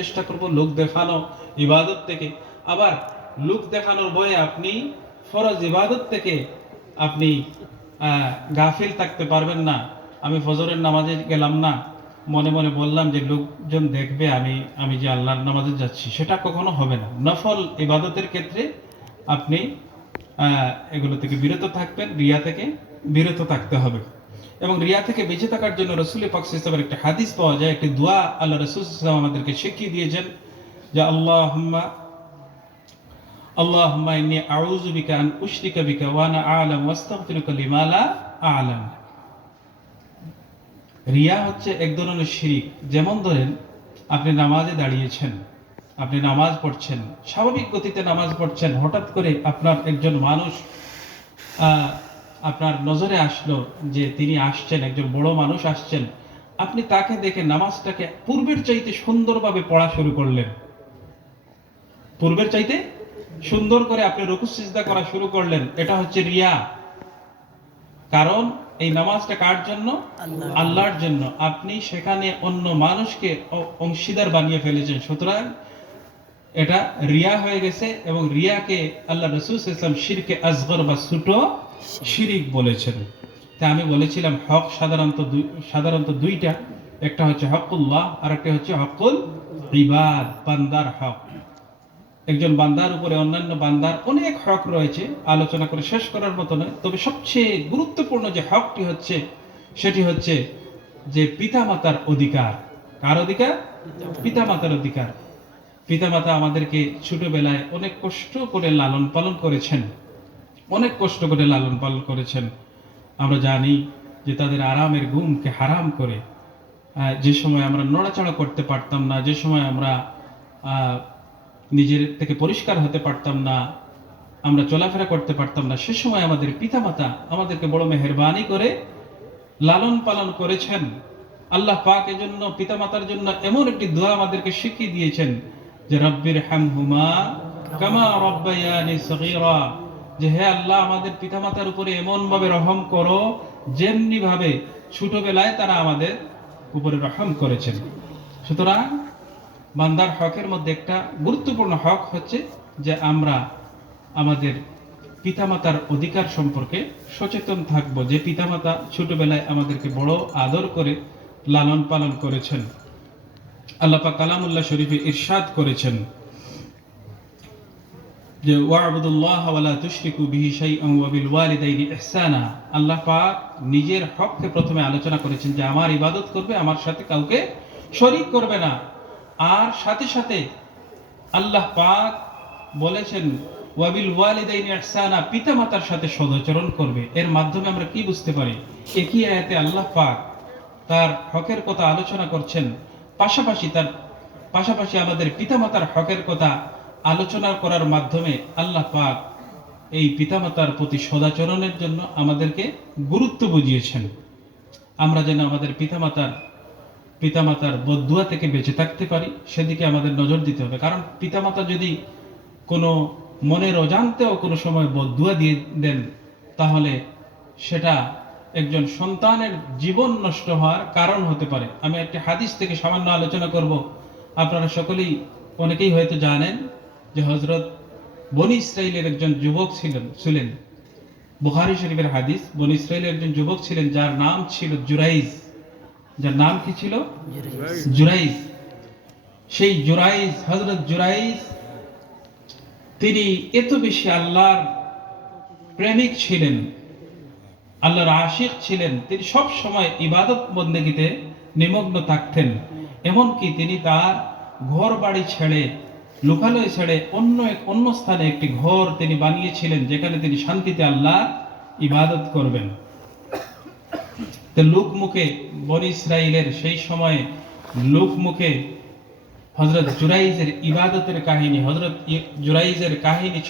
চেষ্টা করব লোক দেখানো ইবাদত থেকে। আবার লোক দেখানোর ভয়ে আপনি ফরজ ইবাদত থেকে আপনি গাফিল থাকতে পারবেন না। আমি ফজরের নামাজে গেলাম না। মনে মনে বললাম যে, লোকজন দেখবে আমি আমি যে আল্লাহর নামাজে যাচ্ছি, সেটা কখনো হবে না। নফল ইবাদতের ক্ষেত্রে আপনি এগুলো থেকে বিরত থাকবেন, রিয়া থেকে বিরত থাকতে হবে। এবং রিয়া থেকে বেঁচে থাকার জন্য রসুল পাক ইসলামের হাদিস পাওয়া যায়, একটি দোয়া আল্লাহ রসুল ইসলাম আমাদেরকে শিখিয়ে দিয়েছেন যে আল্লাহ বিকা আন উশরিকা বিকা ওয়াস্তাগফিরুকা রিয়া হচ্ছে এক ধরনের শিরিক। যেমন ধরেন, আপনি নামাজে দাঁড়িয়েছেন, আপনি নামাজ পড়ছেন, স্বাভাবিক গতিতে নামাজ পড়ছেন, হঠাৎ করে আপনার একজন মানুষ আপনার নজরে আসলো যে তিনি আসছেন একজন বড় মানুষ আসছেন। আপনি তাকে দেখে নামাজটাকে পূর্বের চাইতে সুন্দরভাবে পড়া শুরু করলেন। পূর্বের চাইতে সুন্দর করে আপনি রুকু সিজদা করা শুরু করলেন। এটা হচ্ছে রিয়া। কারণ এই নামাজটা কার জন্য? আল্লাহর। জন্য। আপনি সেখানে অন্য মানুষকে অংশীদার বানিয়ে ফেলেছেন। সুতরাং এটা রিয়া হয়ে গেছে এবং রিয়াকে আল্লাহ রসুল ইসলাম শিরকে আসগর বা ছোটো শিরিক বলেছেন। তা আমি বলেছিলাম, হক সাধারণত সাধারণত দুইটা। একটা হচ্ছে হকুল্লাহ আর একটা হচ্ছে হকুল ইবাদ, বান্দার হক। একজন বান্দার উপরে অন্যান্য বান্দার অনেক হক রয়েছে, আলোচনা করে শেষ করার মতো নয়। তবে সবচেয়ে গুরুত্বপূর্ণ যে হকটি হচ্ছে, সেটি হচ্ছে যে পিতামাতার অধিকার। কার অধিকার? পিতামাতার অধিকার। পিতামাতা আমাদেরকে ছোটবেলায় অনেক কষ্ট করে লালন পালন করেছেন। অনেক কষ্ট করে লালন পালন করেছেন। আমরা জানি যে তাদের আরামের ঘুমকে হারাম করে যে সময় আমরা নড়াচড়া করতে পারতাম না, যে সময় আমরা নিজের থেকে পরিষ্কার হতে পারতাম না, আমরা চলাফেরা করতে পারতাম না, সে সময় আমাদের পিতামাতা আমাদেরকে বড় মেহরবানি করে লালন পালন করেছেন। আল্লাহ পাক এজন্য, পিতামাতার জন্য এমন একটি দোয়া আমাদেরকে শিখিয়ে দিয়েছেন যে রব্বির হামহুমা কামা রব্বায়ানি যে হে আল্লাহ, আমাদের পিতামাতার উপরে এমন ভাবে রহম করো যেমনি ভাবে ছোটবেলায় তারা আমাদের উপরে রহম করেছেন। সুতরাং বান্দার হকের মধ্যে একটা গুরুত্বপূর্ণ হক হচ্ছে যে আমরা আমাদের পিতামাতার অধিকার সম্পর্কে সচেতন থাকব, যে পিতামাতা ছোটবেলায় আমাদেরকে বড় আদর করে লালন পালন করেছেন। আল্লাপা কালামুল্লাহ শরীফে ইরশাদ করেছেন। যে, ওয়াবুদুল্লাহ ওয়ালা তুশরিকু বিহি শাইআন ওয়া বিল ওয়ালিদাইনি ইহসানা। আল্লাহ পাক নিজের হককে প্রথমে আলোচনা করেছেন যে, আমার ইবাদত করবে, আমার সাথে কাউকে শরীক করবে না। আর সাথে সাথে আল্লাহ পাক বলেছেন ওয়াবিল ওয়ালিদাইনি ইহসানা, পিতামাতার সাথে সদাচরণ করবে। এর মাধ্যমে আমরা কি বুঝতে পারি? একই আয়াতে আল্লাহ পাক তার হকের কথা আলোচনা করছেন। পাশাপাশি তার, পাশাপাশি আমাদের পিতামাতার হকের কথা আলোচনা করার মাধ্যমে আল্লাহ পাক এই পিতামাতার প্রতি সদাচরণের জন্য আমাদেরকে গুরুত্ব বুঝিয়েছেন। আমরা যেন আমাদের পিতামাতার পিতামাতার বদুয়া থেকে বেঁচে থাকতে পারি, সেদিকে আমাদের নজর দিতে হবে। কারণ পিতামাতা যদি কোনো মনের অজান্তেও কোনো সময় বদুয়া দিয়ে দেন, তাহলে সেটা একজন সন্তানের জীবন নষ্ট হওয়ার কারণ হতে পারে। আমি একটি হাদিস থেকে সামান্য আলোচনা করব। আপনারা সকলেই অনেকেই হয়তো জানেন যে হজরত বনি ইসরায়েলের একজন যুবক ছিলেন ছিলেন। বুখারি শরীফের হাদিস বনি ইসরায়েলের একজন যুবক ছিলেন যার নাম ছিল জুরাইজ। যার নাম কি ছিল? জুরাইজ। সেই জুরাইজ হজরত জুরাইজ তিনি এত বেশি আল্লাহর প্রেমিক ছিলেন আল্লাহর আশিক ছিলেন তিনি সব সময় ইবাদত বন্দেগীতে নিমগ্ন থাকতেন। এমনকি তিনি তার ঘর বাড়ি ছেড়ে লোকালয় ছেড়ে অন্য এক, অন্য স্থানে একটি ঘর তিনি বানিয়েছিলেন, যেখানে তিনি শান্তিতে আল্লাহ ইবাদত করবেন। তো লোক মুখে বন ইসরায়েলের সেই সময়ে লোক মুখে হজরত জুরাইজের ইবাদতের কাহিনী হজরত জুরাইজের কাহিনী